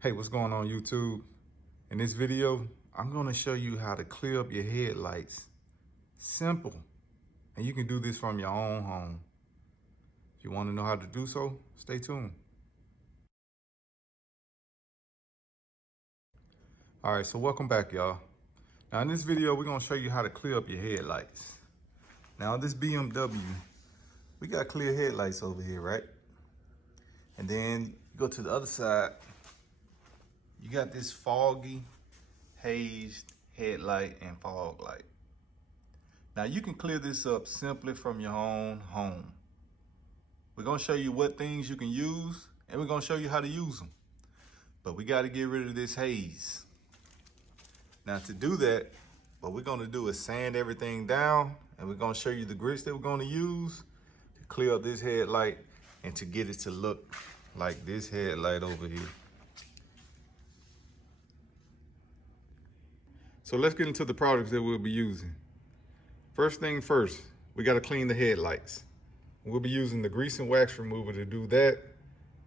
Hey, what's going on YouTube? In this video, I'm gonna show you how to clear up your headlights. Simple. And you can do this from your own home. If you wanna know how to do so, stay tuned. All right, so welcome back, y'all. Now in this video, we're gonna show you how to clear up your headlights. Now this BMW, we got clear headlights over here, right? And then you go to the other side, you got this foggy, hazed headlight and fog light. Now you can clear this up simply from your own home. We're gonna show you what things you can use and we're gonna show you how to use them. But we gotta get rid of this haze. Now to do that, what we're gonna do is sand everything down and we're gonna show you the grits that we're gonna use to clear up this headlight and to get it to look like this headlight over here. So let's get into the products that we'll be using. First thing first, we gotta clean the headlights. We'll be using the grease and wax remover to do that.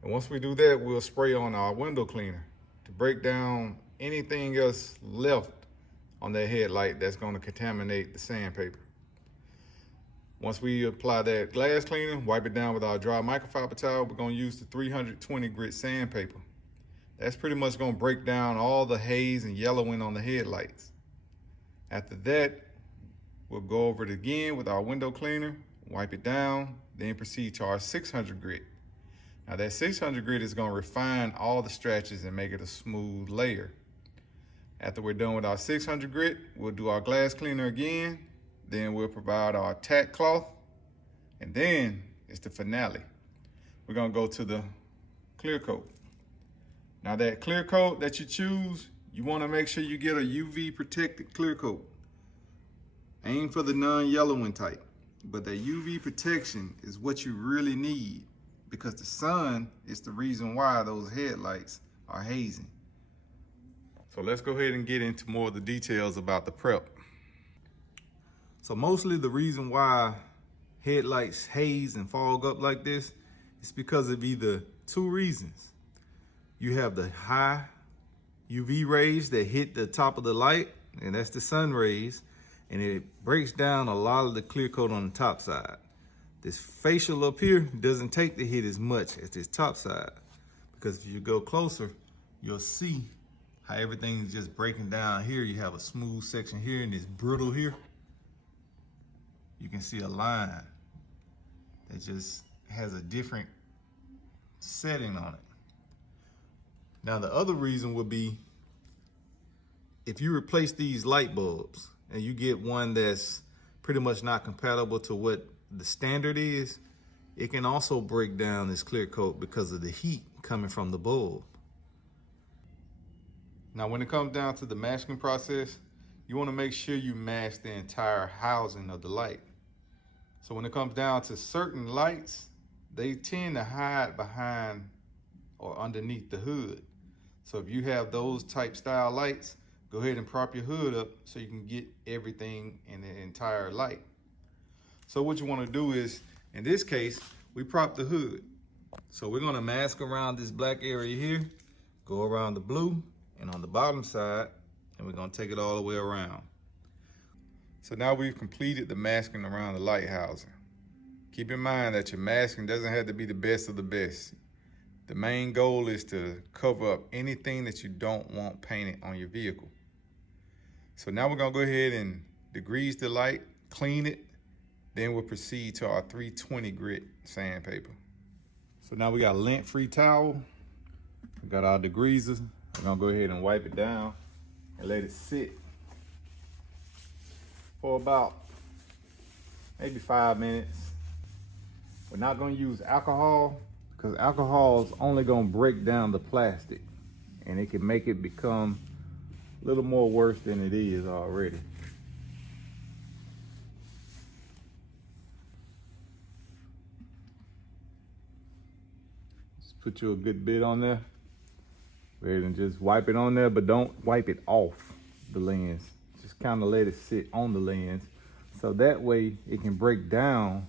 And once we do that, we'll spray on our window cleaner to break down anything else left on that headlight that's gonna contaminate the sandpaper. Once we apply that glass cleaner, wipe it down with our dry microfiber towel, we're gonna use the 320 grit sandpaper. That's pretty much gonna break down all the haze and yellowing on the headlights. After that, we'll go over it again with our window cleaner, wipe it down, then proceed to our 600 grit. Now that 600 grit is gonna refine all the scratches and make it a smooth layer. After we're done with our 600 grit, we'll do our glass cleaner again, then we'll provide our tack cloth, and then it's the finale. We're gonna go to the clear coat. Now that clear coat that you choose, you wanna make sure you get a UV protected clear coat. Aim for the non-yellowing type, but that UV protection is what you really need because the sun is the reason why those headlights are hazing. So let's go ahead and get into more of the details about the prep. So mostly the reason why headlights haze and fog up like this is because of either two reasons. You have the high UV rays that hit the top of the light, and that's the sun rays, and it breaks down a lot of the clear coat on the top side. This facial up here doesn't take the hit as much as this top side, because if you go closer, you'll see how everything's just breaking down here. You have a smooth section here and it's brittle here. You can see a line that just has a different setting on it. Now the other reason would be if you replace these light bulbs and you get one that's pretty much not compatible to what the standard is, it can also break down this clear coat because of the heat coming from the bulb. Now when it comes down to the masking process, you want to make sure you mask the entire housing of the light. So when it comes down to certain lights, they tend to hide behind or underneath the hood. So if you have those type style lights, go ahead and prop your hood up so you can get everything in the entire light. So what you want to do is, in this case, we prop the hood. So we're going to mask around this black area here, go around the blue, and on the bottom side, and we're going to take it all the way around. So now we've completed the masking around the light housing. Keep in mind that your masking doesn't have to be the best of the best. The main goal is to cover up anything that you don't want painted on your vehicle. So now we're gonna go ahead and degrease the light, clean it, then we'll proceed to our 320 grit sandpaper. So now we got a lint-free towel. We got our degreaser. We're gonna go ahead and wipe it down and let it sit for about maybe 5 minutes. We're not gonna use alcohol because alcohol is only gonna break down the plastic and it can make it become a little more worse than it is already. Just put you a good bit on there. Go ahead and just wipe it on there, but don't wipe it off the lens. Just kind of let it sit on the lens. So that way it can break down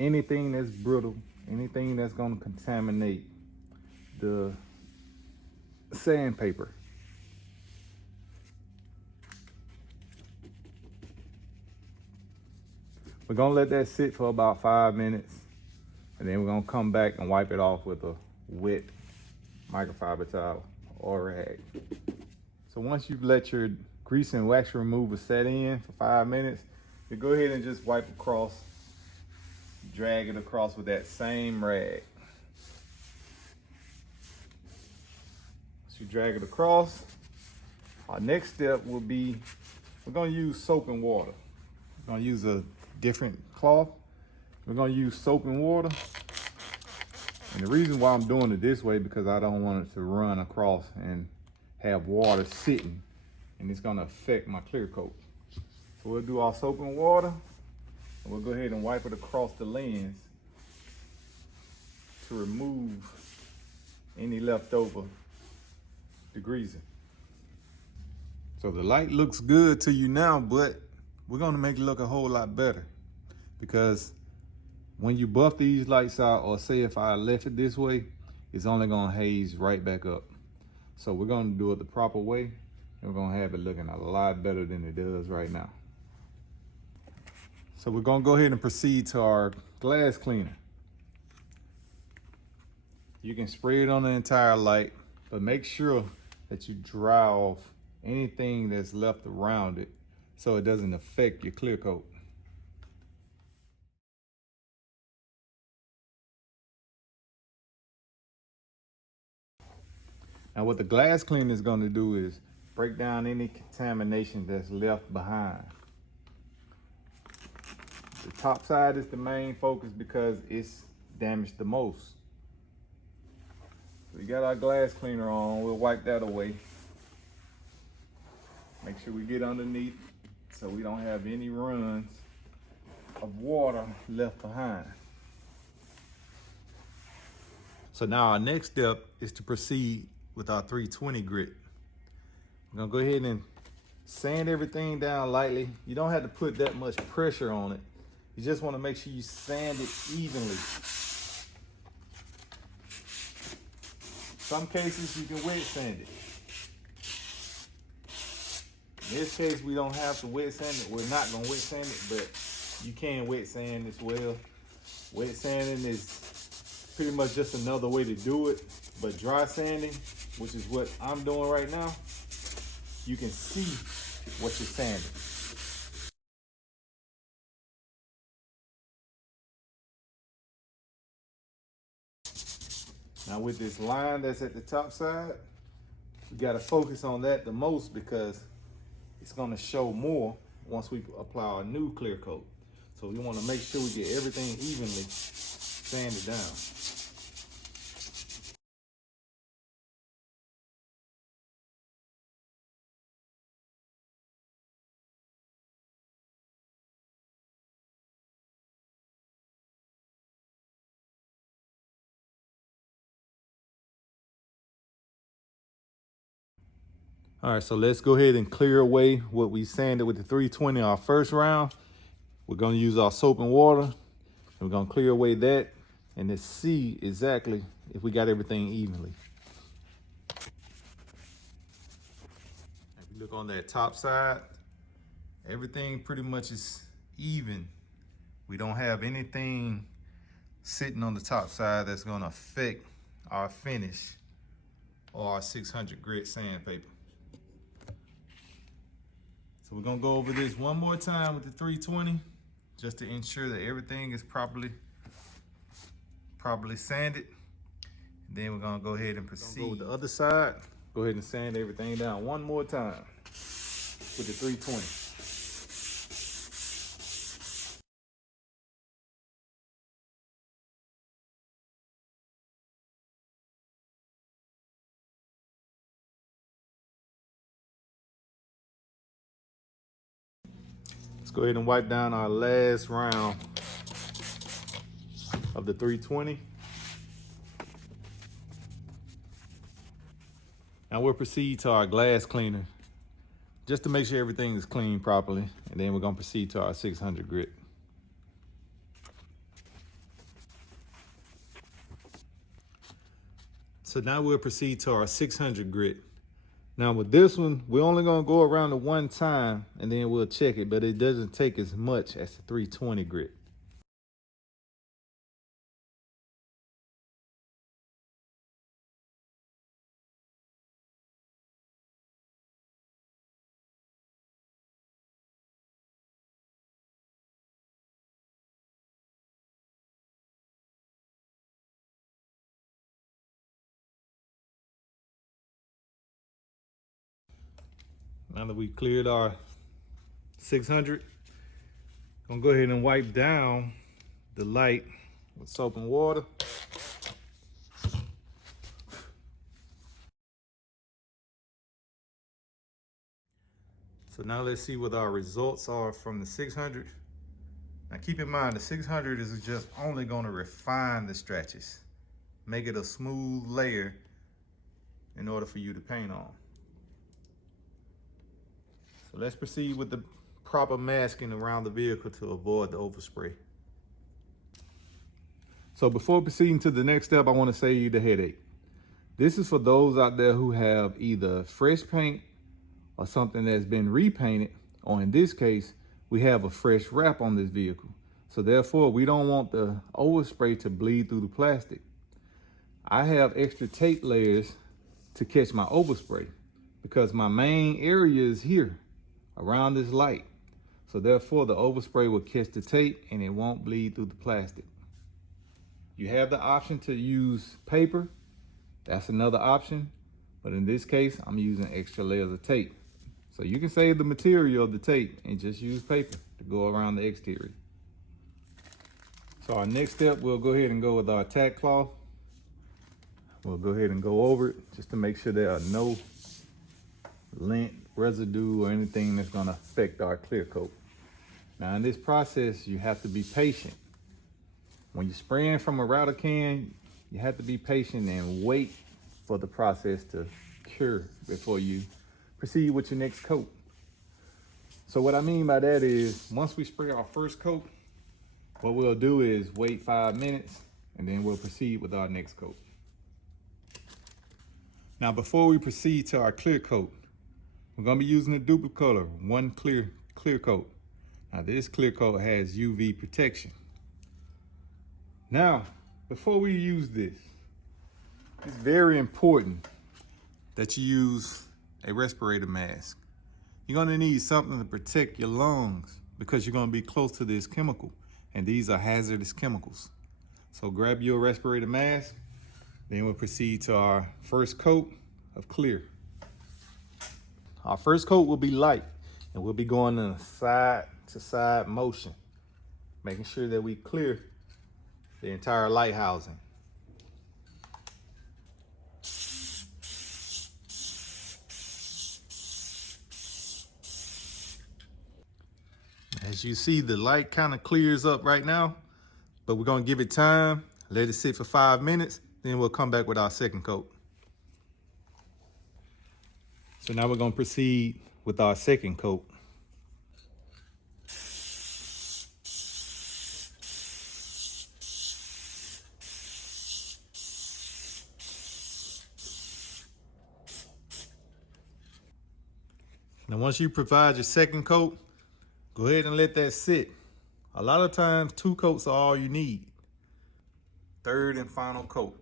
anything that's brittle, anything that's gonna contaminate the sandpaper. We're gonna let that sit for about 5 minutes, and then we're gonna come back and wipe it off with a wet microfiber towel or rag. So once you've let your grease and wax remover set in for 5 minutes, you go ahead and just wipe across, drag it across with that same rag. So you drag it across. Our next step will be, we're gonna use soap and water. We're gonna use a different cloth. We're gonna use soap and water. And the reason why I'm doing it this way, because I don't want it to run across and have water sitting, and it's gonna affect my clear coat. So we'll do our soap and water, and we'll go ahead and wipe it across the lens to remove any leftover degreasing. So the light looks good to you now, but we're gonna make it look a whole lot better, because when you buff these lights out, or say if I left it this way, it's only gonna haze right back up. So we're gonna do it the proper way, and we're gonna have it looking a lot better than it does right now. So we're gonna go ahead and proceed to our glass cleaner. You can spray it on the entire light, but make sure that you dry off anything that's left around it so it doesn't affect your clear coat. Now what the glass cleaner is going to do is break down any contamination that's left behind. The top side is the main focus because it's damaged the most. So we got our glass cleaner on, we'll wipe that away. Make sure we get underneath so we don't have any runs of water left behind. So now our next step is to proceed with our 320 grit. I'm gonna go ahead and sand everything down lightly. You don't have to put that much pressure on it. You just wanna make sure you sand it evenly. Some cases you can wet sand it. In this case, we don't have to wet sand it. We're not gonna wet sand it, but you can wet sand as well. Wet sanding is pretty much just another way to do it, but dry sanding, which is what I'm doing right now, you can see what you're sanding. Now with this line that's at the top side, we gotta focus on that the most because it's gonna show more once we apply our new clear coat. So we wanna make sure we get everything evenly sanded down. All right, so let's go ahead and clear away what we sanded with the 320 our first round. We're gonna use our soap and water, and we're gonna clear away that and then see exactly if we got everything evenly. If you look on that top side, everything pretty much is even. We don't have anything sitting on the top side that's gonna affect our finish or our 600 grit sandpaper. So we're gonna go over this one more time with the 320 just to ensure that everything is properly sanded. And then we're gonna go ahead and proceed. Go with the other side. Go ahead and sand everything down one more time with the 320. Let's go ahead and wipe down our last round of the 320. Now we'll proceed to our glass cleaner just to make sure everything is cleaned properly. And then we're gonna proceed to our 600 grit. So now we'll proceed to our 600 grit. Now with this one, we're only gonna go around it one time and then we'll check it, but it doesn't take as much as the 320 grit. Now that we've cleared our 600, I'm gonna go ahead and wipe down the light with soap and water. So now let's see what our results are from the 600. Now keep in mind, the 600 is just only gonna refine the scratches, make it a smooth layer in order for you to paint on. So let's proceed with the proper masking around the vehicle to avoid the overspray. So before proceeding to the next step, I want to save you the headache. This is for those out there who have either fresh paint or something that's been repainted, or in this case, we have a fresh wrap on this vehicle. So therefore, we don't want the overspray to bleed through the plastic. I have extra tape layers to catch my overspray because my main area is here around this light. So therefore the overspray will catch the tape and it won't bleed through the plastic. You have the option to use paper. That's another option. But in this case, I'm using extra layers of tape. So you can save the material of the tape and just use paper to go around the exterior. So our next step, we'll go ahead and go with our tack cloth. We'll go ahead and go over it just to make sure there are no lint, residue, or anything that's gonna affect our clear coat. Now in this process, you have to be patient. When you're spraying from a router can, you have to be patient and wait for the process to cure before you proceed with your next coat. So what I mean by that is, once we spray our first coat, what we'll do is wait 5 minutes and then we'll proceed with our next coat. Now before we proceed to our clear coat, we're gonna be using a duplicate color, one clear coat. Now this clear coat has UV protection. Now, before we use this, it's very important that you use a respirator mask. You're gonna need something to protect your lungs because you're gonna be close to this chemical, and these are hazardous chemicals. So grab your respirator mask, then we'll proceed to our first coat of clear. Our first coat will be light, and we'll be going in a side to side motion, making sure that we clear the entire light housing. As you see, the light kind of clears up right now, but we're gonna give it time, let it sit for 5 minutes, then we'll come back with our second coat. So now we're gonna proceed with our second coat. Now, once you provide your second coat, go ahead and let that sit. A lot of times, 2 coats are all you need. Third and final coat.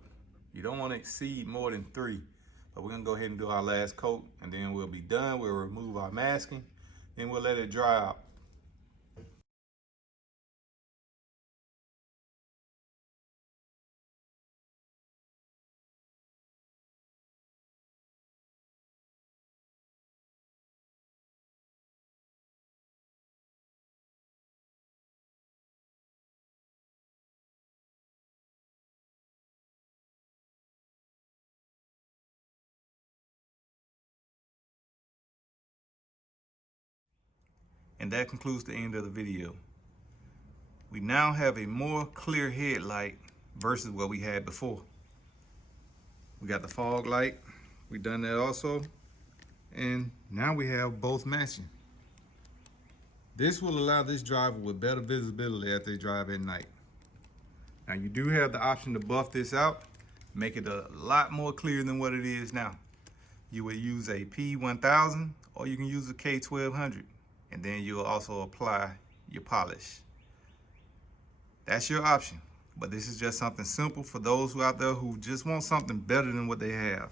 You don't want to exceed more than 3, but we're gonna go ahead and do our last coat and then we'll be done. We'll remove our masking, then we'll let it dry out. And that concludes the end of the video. We now have a more clear headlight versus what we had before. We got the fog light, we done that also, and now we have both matching. This will allow this driver with better visibility as they drive at night. Now you do have the option to buff this out, make it a lot more clear than what it is now. You will use a P1000 or you can use a K1200, and then you'll also apply your polish. That's your option, but this is just something simple for those who out there who just want something better than what they have.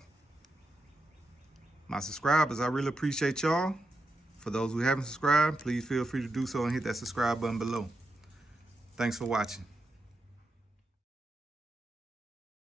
My subscribers, I really appreciate y'all. For those who haven't subscribed, please feel free to do so and hit that subscribe button below. Thanks for watching.